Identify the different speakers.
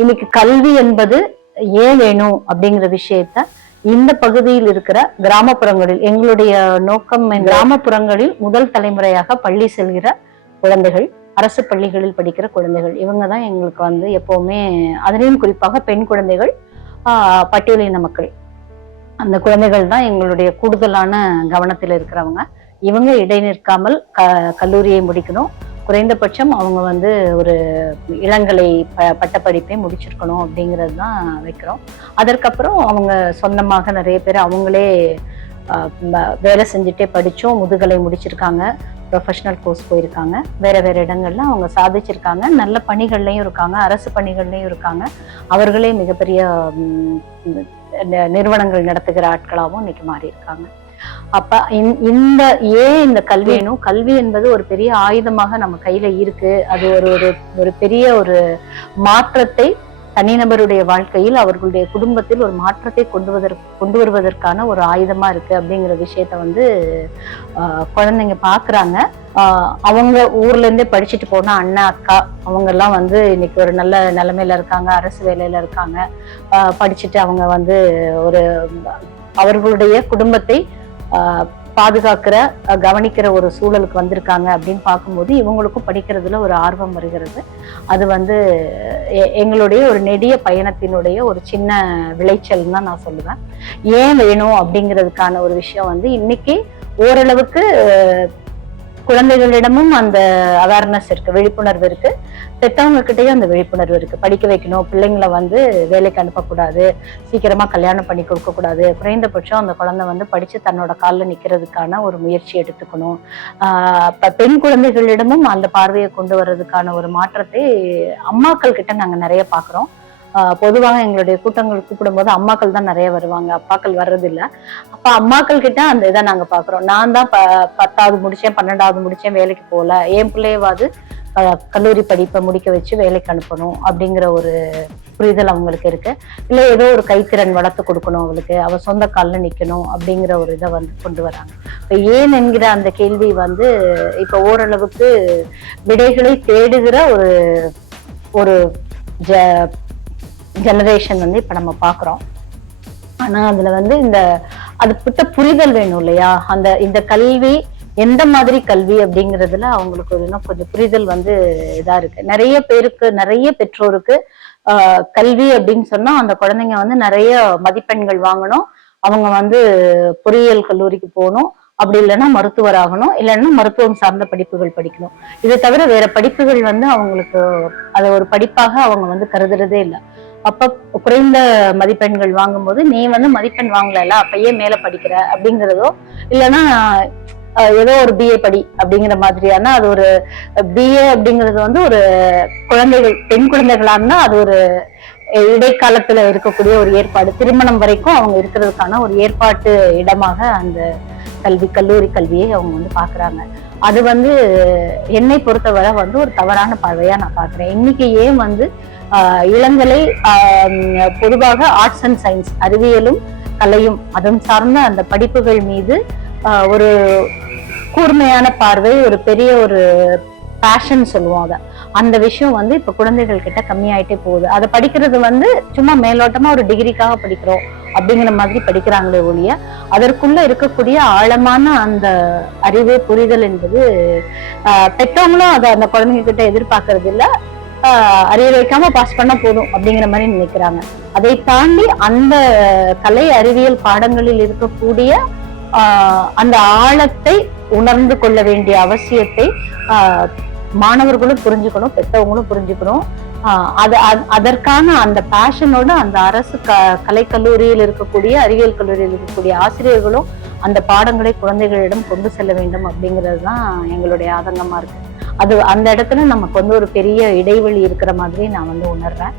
Speaker 1: இன்னைக்கு கல்வி என்பது ஏன் வேணும் அப்படிங்கிற விஷயத்த இந்த பகுதியில் இருக்கிற கிராமப்புறங்களில் எங்களுடைய நோக்கம் கிராமப்புறங்களில் முதல் தலைமுறையாக பள்ளி செல்கிற குழந்தைகள் அரசு பள்ளிகளில் படிக்கிற குழந்தைகள் இவங்க தான் எங்களுக்கு வந்து எப்பவுமே அதிலையும் குறிப்பாக பெண் குழந்தைகள் பட்டியலின மக்கள். அந்த குழந்தைகள் தான் எங்களுடைய கூடுதலான கவனத்தில் இருக்கிறவங்க. இவங்க இடை நிற்காமல் க கல்லூரியை முடிக்கணும். குறைந்தபட்சம் அவங்க வந்து ஒரு இளங்கலை ப பட்டப்படிப்பை முடிச்சிருக்கணும் அப்படிங்கிறது தான் வைக்கிறோம். அதற்கப்புறம் அவங்க சொந்தமாக நிறைய பேர் அவங்களே வேலை செஞ்சுட்டே படித்தும் முதுகலை முடிச்சிருக்காங்க. ப்ரொஃபஷனல் கோர்ஸ் போயிருக்காங்க. வேறு வேறு இடங்கள்ல அவங்க சாதிச்சிருக்காங்க. நல்ல பணிகள்லையும் இருக்காங்க. அரசு பணிகள்லையும் இருக்காங்க. அவர்களே மிகப்பெரிய நிறுவனங்கள் நடத்துகிற ஆட்களாகவும் இன்னைக்கு மாறி இருக்காங்க அப்ப இந்த- ஏன் இந்த கல்வி வேணும்? கல்வி என்பது ஒரு பெரிய ஆயுதமாக நம்ம கையில இருக்கு. அது ஒரு ஒரு ஒரு பெரிய ஒரு மாற்றத்தை தனிநபருடைய வாழ்க்கையில் அவர்களுடைய குடும்பத்தில் ஒரு மாற்றத்தை கொண்டு கொண்டு வருவதற்கான ஒரு ஆயுதமா இருக்கு அப்படிங்கிற விஷயத்த வந்து ஆஹ், குழந்தைங்க பாக்குறாங்க. ஆஹ், அவங்க ஊர்ல இருந்தே படிச்சுட்டு போன அண்ணா அக்கா அவங்க எல்லாம் வந்து இன்னைக்கு ஒரு நல்ல நிலைமையில இருக்காங்க. அரசு வேலையில இருக்காங்க. படிச்சுட்டு அவங்க வந்து ஒரு அவர்களுடைய குடும்பத்தை பாதுகாக்கிற கவனிக்கிற ஒரு சூழலுக்கு வந்திருக்காங்க அப்படின்னு பார்க்கும்போது இவங்களுக்கும் படிக்கிறதுல ஒரு ஆர்வம் வருகிறது. அது வந்து எ- எங்களுடைய ஒரு நெடிய பயணத்தினுடைய ஒரு சின்ன விளைச்சல் தான் நான் சொல்லுவேன். ஏன் வேணும் அப்படிங்கிறதுக்கான ஒரு விஷயம் வந்து இன்னைக்கு ஓரளவுக்கு குழந்தைகளிடமும் அந்த அவேர்னஸ் இருக்கு விழிப்புணர்வு இருக்கு. பெற்றவங்க கிட்டயும் அந்த விழிப்புணர்வு இருக்கு. படிக்க வைக்கணும் பிள்ளைங்களை வந்து வேலைக்கு அனுப்பக்கூடாது சீக்கிரமா கல்யாணம் பண்ணி கொடுக்க கூடாது. குறைந்தபட்சம் அந்த குழந்தை வந்து படிச்சு தன்னோட காலில் நிக்கிறதுக்கான ஒரு முயற்சி எடுத்துக்கணும். பெண் குழந்தைகளிடமும் அந்த பார்வையை கொண்டு வர்றதுக்கான ஒரு மாற்றத்தை அம்மாக்கள் கிட்ட நாங்க நிறைய பாக்குறோம். பொதுவாக எங்களுடைய கூட்டங்கள் கூப்பிடும்போது அம்மாக்கள் தான் நிறைய வருவாங்க. அப்பாக்கள் வர்றதில்ல. அப்ப அம்மாக்கள் கிட்ட அந்த இதை நாங்க பாக்குறோம். நான் தான் ப பத்தாவது முடிச்சேன் பன்னெண்டாவது முடிச்சேன் வேலைக்கு போகல. என் பிள்ளையவாது கல்லூரி படிப்பை முடிக்க வச்சு வேலைக்கு அனுப்பணும் அப்படிங்கிற ஒரு புரிதல் அவங்களுக்கு இருக்கு. இல்ல ஏதோ ஒரு கைத்திறன் வளர்த்து கொடுக்கணும் அவளுக்கு. அவ சொந்த கால்ல நிக்கணும் அப்படிங்கிற ஒரு இதை வந்து கொண்டு வராங்க. இப்ப ஏன் என்கிற அந்த கேள்வி வந்து இப்ப ஓரளவுக்கு விடைகளை தேடுகிற ஒரு ஒரு ஜ ஜெனரேஷன் வந்து இப்ப நம்ம பாக்குறோம். ஆனா அதுல வந்து இந்த அது கிட்ட புரிதல் வேணும் இல்லையா? அந்த இந்த கல்வி எந்த மாதிரி கல்வி அப்படிங்கறதுல அவங்களுக்கு ஒரு இன்னும் கொஞ்சம் புரிதல் வந்து இதா இருக்கு. நிறைய பேருக்கு நிறைய பெற்றோருக்கு ஆஹ் கல்வி அப்படின்னு சொன்னா அந்த குழந்தைங்க வந்து நிறைய மதிப்பெண்கள் வாங்கணும். அவங்க வந்து பொறியியல் கல்லூரிக்கு போகணும். அப்படி இல்லைன்னா மருத்துவர் ஆகணும். இல்லைன்னா மருத்துவம் சார்ந்த படிப்புகள் படிக்கணும். இதை தவிர வேற படிப்புகள் வந்து அவங்களுக்கு அதை ஒரு படிப்பாக அவங்க வந்து கருதுறதே இல்லை. அப்ப குறைந்த மதிப்பெண்கள் வாங்கும்போது நீ வந்து மதிப்பெண் வாங்கல அப்பயே மேல படிக்கிற? அப்படிங்கிறதோ இல்லைன்னா ஏதோ ஒரு பிஏ படி அப்படிங்கிற மாதிரியான அது ஒரு பிஏ அப்படிங்கிறது வந்து ஒரு குழந்தைகள் பெண் குழந்தைகளா இருந்தா அது ஒரு இடைக்காலத்துல இருக்கக்கூடிய ஒரு ஏற்பாடு. திருமணம் வரைக்கும் அவங்க இருக்கிறதுக்கான ஒரு ஏற்பாட்டு இடமாக அந்த கல்வி கல்லூரி கல்வியை அவங்க வந்து பாக்குறாங்க. அது வந்து என்னை பொறுத்தவரை வந்து ஒரு தவறான பார்வையா நான் பாக்குறேன். இன்னைக்கு ஏன் வந்து இளங்கலை ஆஹ் பொதுவாக ஆர்ட்ஸ் அண்ட் சயின்ஸ் அறிவியலும் கலையும் அதன் சார்ந்த அந்த படிப்புகள் மீது ஆஹ் ஒரு கூர்மையான பார்வை ஒரு பெரிய ஒரு பேஷன் சொல்லுவோம் அதை. அந்த விஷயம் வந்து இப்ப குழந்தைகள் கிட்ட கம்மியாயிட்டே போகுது. அதை படிக்கிறது வந்து சும்மா மேலோட்டமா ஒரு டிகிரிக்காக படிக்கிறோம் அப்படிங்கிற மாதிரி படிக்கிறாங்களே ஒழிய அதற்குள்ள இருக்கக்கூடிய ஆழமான அந்த அறிவு புரிதல் என்பது ஆஹ் பெற்றவங்களும் அதை அந்த குழந்தைங்க கிட்ட எதிர்பார்க்கறது இல்ல. அறிய வைக்காம பாஸ் பண்ணா போதும் அப்படிங்கிற மாதிரி நினைக்கிறாங்க. அதை தாண்டி அந்த கலை அறிவியல் பாடங்களில் இருக்கக்கூடிய ஆஹ் அந்த ஆழத்தை உணர்ந்து கொள்ள வேண்டிய அவசியத்தை ஆஹ் மாணவர்களும் புரிஞ்சுக்கணும் பெற்றவங்களும் புரிஞ்சுக்கணும். ஆஹ் அது அதற்கான அந்த பேஷனோட அந்த அரசு க கலைக்கல்லூரியில் இருக்கக்கூடிய அறிவியல் கல்லூரியில் இருக்கக்கூடிய ஆசிரியர்களும் அந்த பாடங்களை குழந்தைகளிடம் கொண்டு செல்ல வேண்டும் அப்படிங்கிறது தான் எங்களுடைய ஆதங்கமா இருக்கு. அது அந்த இடத்துல நமக்கு வந்து ஒரு பெரிய இடைவெளி இருக்கிற மாதிரி நான் வந்து உணர்றேன்.